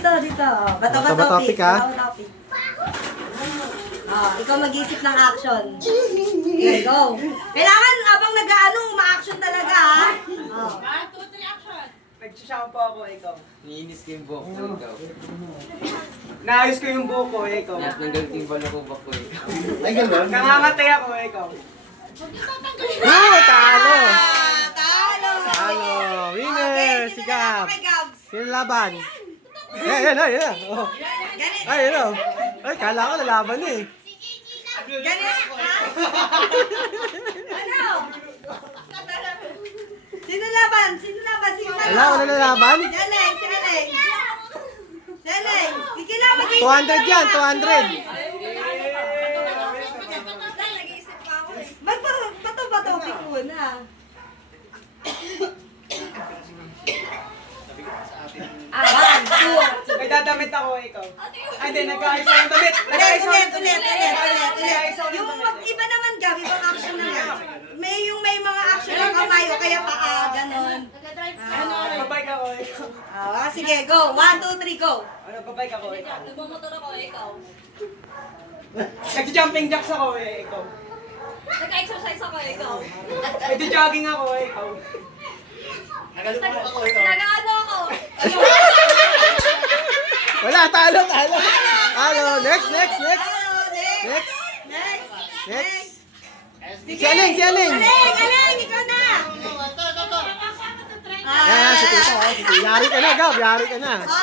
dito. Bato Topic, ha? Topic. Ikaw mag-isip ng action. Okay, go. Kailangan abang nag-ano, ma-action talaga, ha? 1, 2, 3, action! Nag-shampoo ako, ikaw. Niinis ko yung buhok ko, ikaw. Naayos ko yung buhok ko, ikaw. Natanggal ko yung balakubak ko, ikaw. Ay, gano'n? Nangangatay ako, ikaw. Oh, talo! Talo! Talo! Winner! Okay, sino Sikap! na kay Gabs? Sino laban? Yan. Oh. Ganit. Ay, yun, oh. Ay, kala ko lalaban eh. Ganit, ha? Ano? Sino laban? Sino laban? Sino laban? Wala lalaban? Seleng, Seleng. Seleng, hindi na mag-isip. 200 yan, 200. Bato pick muna. One, two. May dadamit ako, ikaw. Ay, hindi, nag-aayos ako ng damit. Nag-aayos ako ng damit. Ulit. Yung iba naman, Gabi, ibang action naman. May mga action ng kamay o kaya paa, ganon. Babike ako, ikaw. Sige, go. 1, 2, 3, go. Ano, babike ako, ikaw. Nagmamotor ako, ikaw. Nag-jumping jacks ako, ikaw. Nag-exercise ako, ikaw. Nag-jogging ako, ikaw. Nag-ano ako. Wala, talo. Talo. Next. Next. Si Aling. Aleng, ikaw na. Yan, si Tito. Yari ka na, Gab. Yari ka na. Go.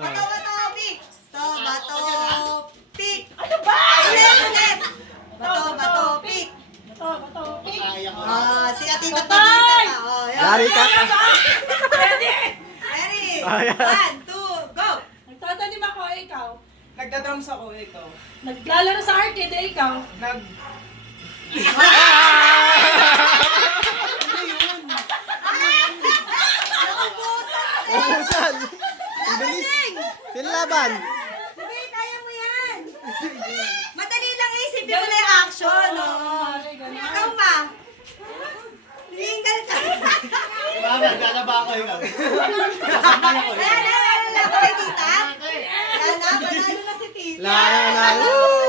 Bato, pick. Bato, pick. Ano ba? Ulit. Bato, pick. Si Atita Pagisa pa. Yari ka. Ready? Ayan. 1, 2, go. Nagtatanim ako, ikaw. Nagda-drums ako, ikaw. Naglalaro sa arcade, ikaw. Ubusan. Ang bilis. Sino laban? Sige, kaya mo yan. Madali lang isipin mo na yung action. Ikaw pa. Single ka. Ayan, kay tita. Ayan, panalo na si tita. Lalo.